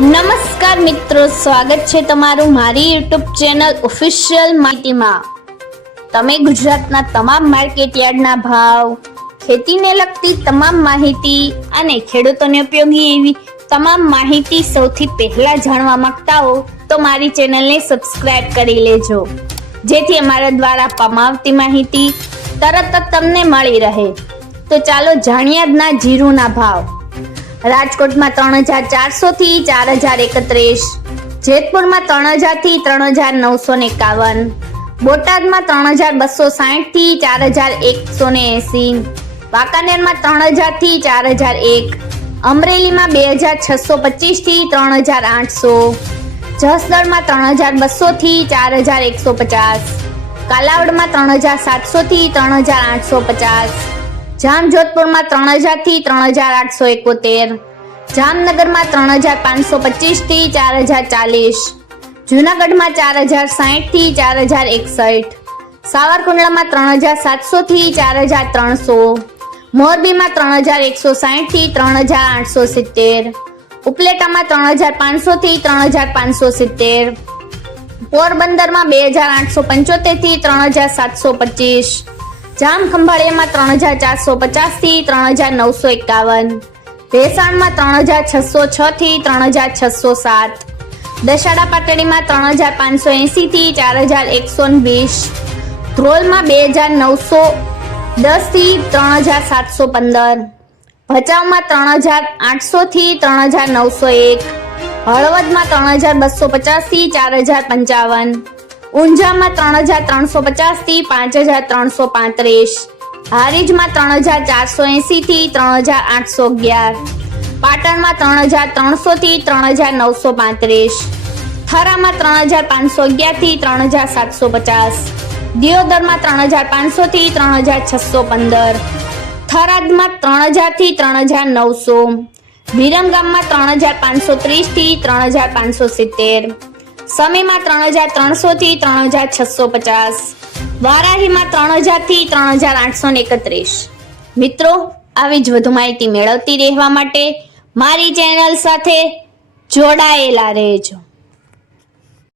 નમસ્કાર મિત્રો, સ્વાગત છે તમારું મારી યુટ્યુબ ચેનલ ઓફિશિયલ માહિતીમાં। તમે ગુજરાતના તમામ માર્કેટ યાર્ડના ભાવ, ખેતીને લગતી તમામ માહિતી અને ખેડૂતોને ઉપયોગી એવી તમામ માહિતી સૌથી પહેલા જાણવા માંગતા હો તો મારી ચેનલને સબસ્ક્રાઇબ કરી લેજો, જેથી અમારા દ્વારા આપવામાં આવતી માહિતી તરત જ તમને મળી રહે। તો ચાલો જાણીએ આજના જીરુના ભાવ। રાજકોટમાં 3400 થી 4031, જેતપુરમાં 3000 થી 3951, બોટાદમાં 3260 થી 4180, વાંકાનેરમાં 3000 થી 4001, અમરેલીમાં 2625 થી 3800, જસદણમાં 3200 થી 4150, કાલાવડમાં 3700 થી 3850, જામજોધપુરમાં 3000 થી 3871, જામનગરમાં 3525 થી 4040, જૂનાગઢમાં 4060 થી 4061, સાવરકુંડલામાં 3700 થી 4300, મોરબીમાં 3160 થી 3870, ઉપલેટામાં 3500 થી 3570, પોરબંદરમાં 2875 થી 3725, જામ ખંભાળિયામાં 3450 થી 3951, ભેસાણમાં 3606 થી 3607, દશાડા પાટડીમાં 3580 થી 4120, ધ્રોલમાં 2910 થી 3715, ભચાઉમાં 3800 થી 3901, હળવદમાં 3250 થી 4055, ઊંઝામાં 3350 થી 5335, હારીજમાં 3480 થી 3811, પાટણમાં 3300 થી 3935, થરામાં 3511 થી 3750, દિયોદરમાં 3500 થી 3615, થરાદમાં 3000 થી 3900, વિરમગામમાં 3530 થી 3570, સમીમાં 3300 થી 3650, વારાહીમાં 3000 થી 3831। મિત્રો, આવી જ વધુ માહિતી મેળવતી રહેવા માટે મારી ચેનલ સાથે જોડાયેલા રહેજો।